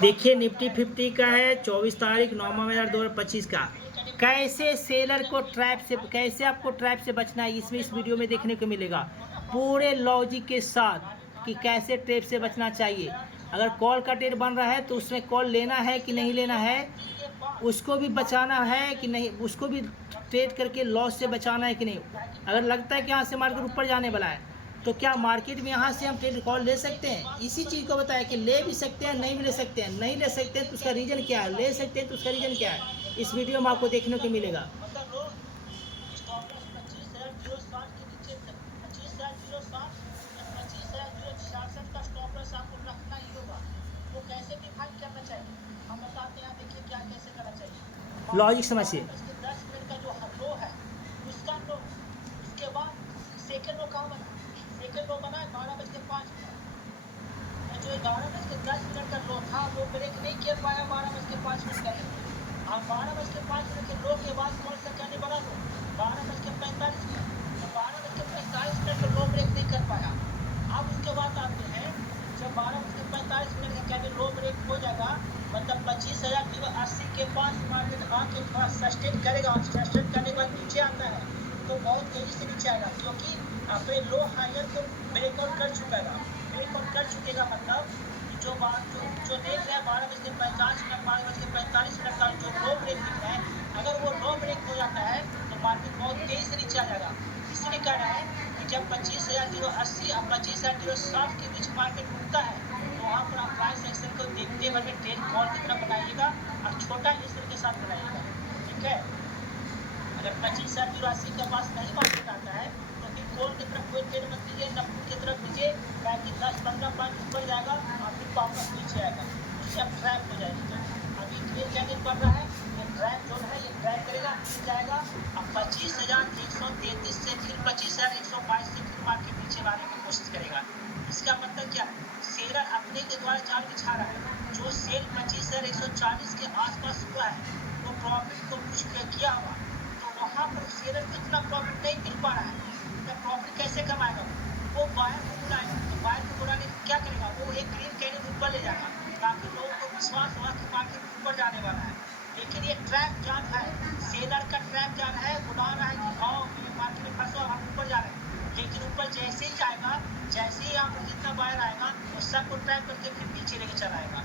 देखिए निफ्टी 50 का है 24 तारीख 9 महीना 2025 का। कैसे सेलर को कैसे आपको ट्रैप से बचना है इसमें इस वीडियो में देखने को मिलेगा पूरे लॉजिक के साथ कि कैसे ट्रैप से बचना चाहिए। अगर कॉल का ट्रेड बन रहा है तो उसमें कॉल लेना है कि नहीं लेना है, उसको भी बचाना है कि नहीं, उसको भी ट्रेड करके लॉस से बचाना है कि नहीं। अगर लगता है कि यहाँ से मार्केट ऊपर जाने वाला है तो क्या मार्केट में यहाँ से हम ट्रेड कॉल ले सकते हैं। इसी चीज़ को बताया कि ले भी सकते हैं, नहीं भी ले सकते हैं। नहीं ले सकते हैं तो उसका रीज़न क्या है, ले सकते हैं तो उसका रीज़न क्या है, इस वीडियो में आपको देखने को मिलेगा। लॉजिक समझिए। 10 मिनट का जो लो है उसका लो, उसके बाद सेकंड लो कहाँ बना, सेकंड लो बना 12:05 जो 11:10 का लो था वो ब्रेक नहीं कर पाया 12:05 का। अब 12:05 के लो के बाद कौन सा कैंडल बना लो 12:45 का, तो 12:45 का लो ब्रेक नहीं कर पाया। अब उसके बाद आते हैं जब 12:45 का कैंडल लो ब्रेक हो जाएगा मतलब 25,080 के पास मार्केट आके थोड़ा सस्टेन करेगा। सस्टेन करने के बाद नीचे आता है तो बहुत तेजी से नीचे आएगा क्योंकि अपने लो हायर को ब्रेकआउट कर चुका है। ब्रेकआउट कर चुकेगा मतलब जो देख रहे हैं 12:45 का जो लो ब्रेक दिख रहा है, अगर वो लो ब्रेक हो जाता है तो मार्केट बहुत तेजी से नीचे आ जाएगा। इसलिए कह रहे हैं कि जब 25,080 और 25,060 के बीच मार्केट उठता है तो वहाँ पर आप प्राइस एक्शन को देखते हुए ट्रेड कॉल की तरफ बनाइएगा और छोटा हिस्से के साथ बनाइएगा। ठीक है, अगर 25,080 के पास नहीं मार्केट आता है तो फिर कॉल की तरफ कोई ट्रेड मत लीजिए, नब्बे की तरफ लीजिए ताकि 10-15 पॉइंट ऊपर जाएगा और फिर वापस नीचे आएगा, उससे आप ट्रैप हो जाएगी। अभी ग्रीन कैंडल बढ़ रहा है, ये ट्रैप जोन है, ये ट्रैप करेगा नीचे जाएगा। अब 25,133 से फिर 25,122 से फिर मार्केट नीचे लाने की कोशिश करेगा। इसका मतलब क्या है, सेलर अपने के द्वारा जाल बिछा रहा है। जो सेल 25,140 के आसपास हुआ है वो प्रॉफिट को कुछ किया हुआ तो वहाँ पर सेलर को इतना प्रॉफिट नहीं मिल पा रहा है। तो प्रॉफिट कैसे कमाएगा, वो बायर को बुलाएगा। तो बायर को बुलाने के क्या करेगा, वो एक ग्रीन कैंडल ऊपर ले जाएगा ताकि लोगों को विश्वास हुआ कि मार्केट ऊपर जाने वाला है। लेकिन ये ट्रैप जाल है, सेलर का ट्रैप जाल है, बुला रहा है कि हाँ मेरे मार्केट में फंसो हम ऊपर जा रहे हैं। लेकिन ऊपर जैसे ही जाएगा, जैसे ही यहाँ पर जितना बायर आएगा वो सबको ट्रैप करके फिर पीछे लेके चला आएगा।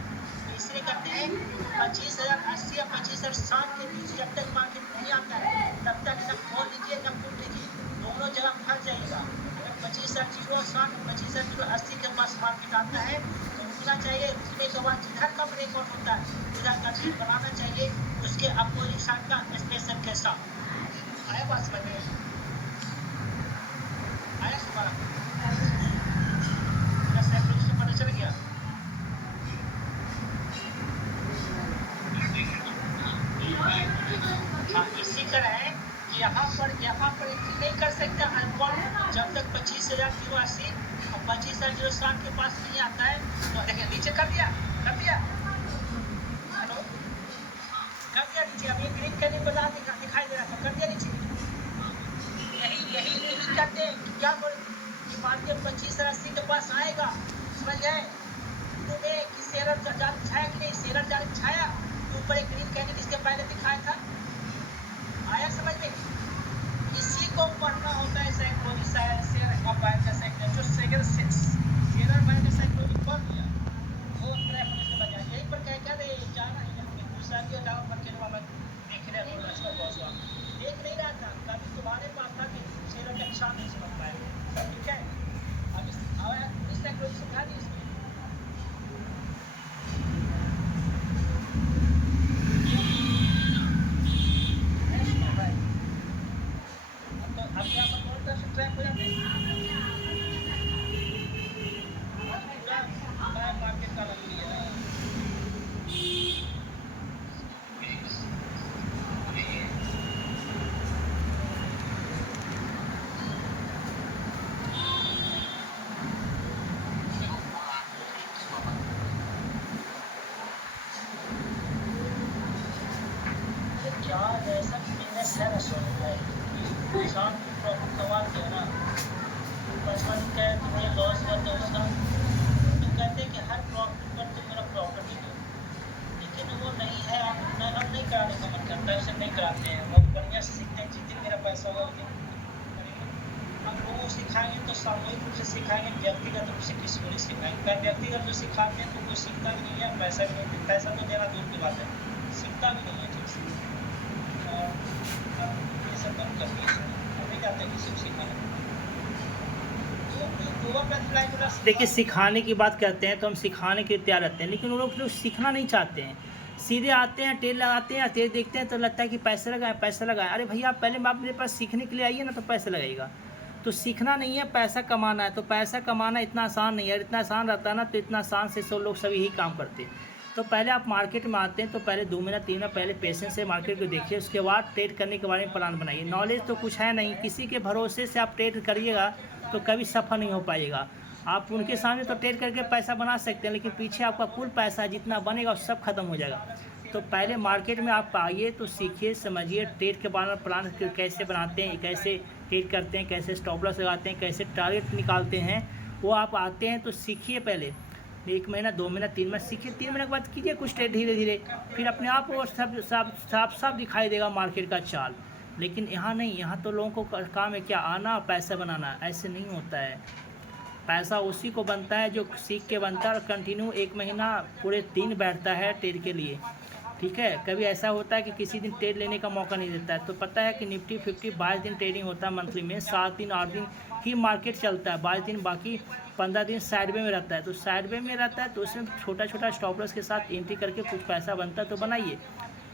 तो इसलिए कहते हैं 25,080 या 25,060 के बीच जब तक मार्केट नहीं आता है तब तक न खोल लीजिए न फूट लीजिए, दोनों जगह फंस जाइएगा। अगर 25,060 25,080 के पास मार्केट आता है तो रुकना चाहिए। रुकने के बाद जिधर का ब्रेकआउट होता है उधर का ट्रेड बनाना चाहिए उसके अपोजिशन का स्पेशल के साथ। आया बात समझ में, आया सुबह पता चल गया। इसी तरह है कि यहाँ पर एंट्री नहीं कर सकता अनपढ़ जब तक 25,080 और 25,060 के पास नहीं आता है। तो देखिए नीचे कर दिया हेलो कर दिया नीचे। अब ये ग्रीन कैंडल बता दिखाई दे रहा था, कर दिया नीचे। यही करते हैं कि क्या बोल कि मार्केट 25,080 के पास आएगा, समझ गए तुम्हें कि सेलर जाल छाया कि नहीं, सेलर जाल छाया ऊपर एक ग्रीन कैंडल इसके पहले दिखाया था। आया समझ में, इसी को पढ़ना होता है साइकोलॉजी शेयर का बाय का साइकोलॉजी। जो शेयर बाय का साइकोलॉजी पढ़ लिया वो ट्रैप होने से बचा। यहीं पर क्या रे जाना है अपने गुस्सादियों डाउन पर के वाला देख रहे हो अच्छा बॉस देख नहीं रहा था कभी तुम्हारे पास था कि शेयर का निशान नहीं समझ पाए। ठीक है, अब इस साइकोलॉजी समझा दी इसमें। अब क्या ट्रैप हो जाते हैं मार्केट का लग रही है। क्या ऐसा बिजनेस है ना सोने का शाम की प्रॉफिट कमा के है ना 55 का तुम्हें लॉस हुआ तो उसका तो कहते हैं कि हर प्रॉफिट पर तुम मेरा प्रॉपर्टी से सिखाएंगे, व्यक्तिगत रूप से किसी को नहीं सिखाएंगे। क्या व्यक्तिगत जो सिखाते हैं तो कोई सीखता भी नहीं है, पैसा भी नहीं, पैसा तो देना दूर की बात है, सीखता भी नहीं है ठीक से। और ये सब कम कर दिए, हम नहीं जाते किसी को सिखाने। तो ओवर मल्टीप्लाई बोला। देखिए सिखाने की बात करते हैं तो हम सिखाने के लिए तैयार रहते हैं, लेकिन वो लोग सीखना नहीं चाहते हैं। सीधे आते हैं, टेल लगाते हैं, टेल देखते हैं तो लगता है कि पैसे लगाए पैसा लगाए। अरे भैया पहले आप मेरे पास सीखने के लिए आइए ना, तो पैसे लगेगा। तो सीखना नहीं है, पैसा कमाना है। तो पैसा कमाना इतना आसान नहीं है। इतना आसान रहता ना तो इतना आसान से सब लोग सभी ही काम करते। तो पहले आप मार्केट में आते हैं तो पहले 2 महीना 3 महीना पहले पेशेंस से मार्केट को देखिए, उसके बाद ट्रेड करने के बारे में प्लान बनाइए। नॉलेज तो कुछ है नहीं, किसी के भरोसे से आप ट्रेड करिएगा तो कभी सफल नहीं हो पाइएगा। आप उनके सामने तो ट्रेड करके पैसा बना सकते हैं, लेकिन पीछे आपका कुल पैसा जितना बनेगा वो सब खत्म हो जाएगा। तो पहले मार्केट में आप आइए तो सीखिए, समझिए, ट्रेड के बारे में प्लान कैसे बनाते हैं, कैसे ट्रेड करते हैं, कैसे स्टॉप लॉस लगाते हैं, कैसे टारगेट निकालते हैं, वो आप आते हैं तो सीखिए। पहले 1 महीना 2 महीना 3 महीना सीखिए, 3 महीने के बाद कीजिए कुछ ट्रेड धीरे धीरे, फिर अपने आप वो सब साफ दिखाई देगा मार्केट का चाल। लेकिन यहाँ नहीं, यहाँ तो लोगों को काम है क्या, आना पैसा बनाना। ऐसे नहीं होता है। पैसा उसी को बनता है जो सीख के बनता है और कंटिन्यू 1 महीना पूरे दिन बैठता है ट्रेड के लिए, ठीक है। कभी ऐसा होता है कि किसी दिन ट्रेड लेने का मौका नहीं देता है। तो पता है कि निफ्टी 50 22 दिन ट्रेडिंग होता है मंथली में, 7 दिन 8 दिन ही मार्केट चलता है, 22 दिन बाकी 15 दिन साइड वे में रहता है। तो साइड वे में रहता है तो उसमें छोटा छोटा स्टॉप लॉस के साथ एंट्री करके कुछ पैसा बनता है तो बनाइए।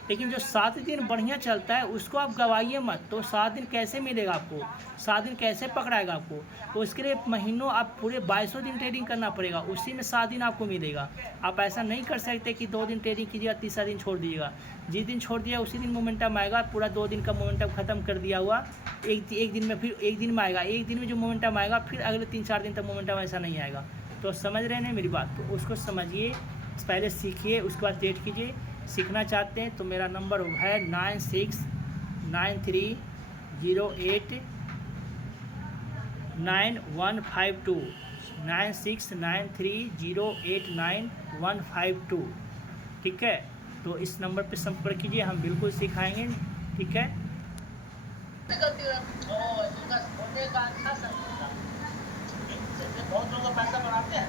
लेकिन जो 7 दिन बढ़िया चलता है उसको आप गवाइए मत। तो 7 दिन कैसे मिलेगा आपको, 7 दिन कैसे पकड़ाएगा आपको? तो उसके लिए महीनों आप पूरे 2200 दिन ट्रेडिंग करना पड़ेगा, उसी में 7 दिन आपको मिलेगा। आप ऐसा नहीं कर सकते कि 2 दिन ट्रेडिंग कीजिएगा, तीसरा दिन छोड़ दीजिएगा। जिस दिन छोड़ दिया उसी दिन मोमेंटम आएगा, पूरा 2 दिन का मोमेंटम खत्म कर दिया हुआ एक दिन में, फिर एक दिन में आएगा। एक दिन में जो मोमेंटम आएगा फिर अगले 3-4 दिन तक मोमेंटम ऐसा नहीं आएगा। तो समझ रहे हैं मेरी बात? तो उसको समझिए, पहले सीखिए, उसके बाद ट्रेड कीजिए। सीखना चाहते हैं तो मेरा नंबर है 9693089152, 9693089152, ठीक है। तो इस नंबर पे संपर्क कीजिए, हम बिल्कुल सिखाएंगे, ठीक है। बहुत लोग पैसा बनाते हैं।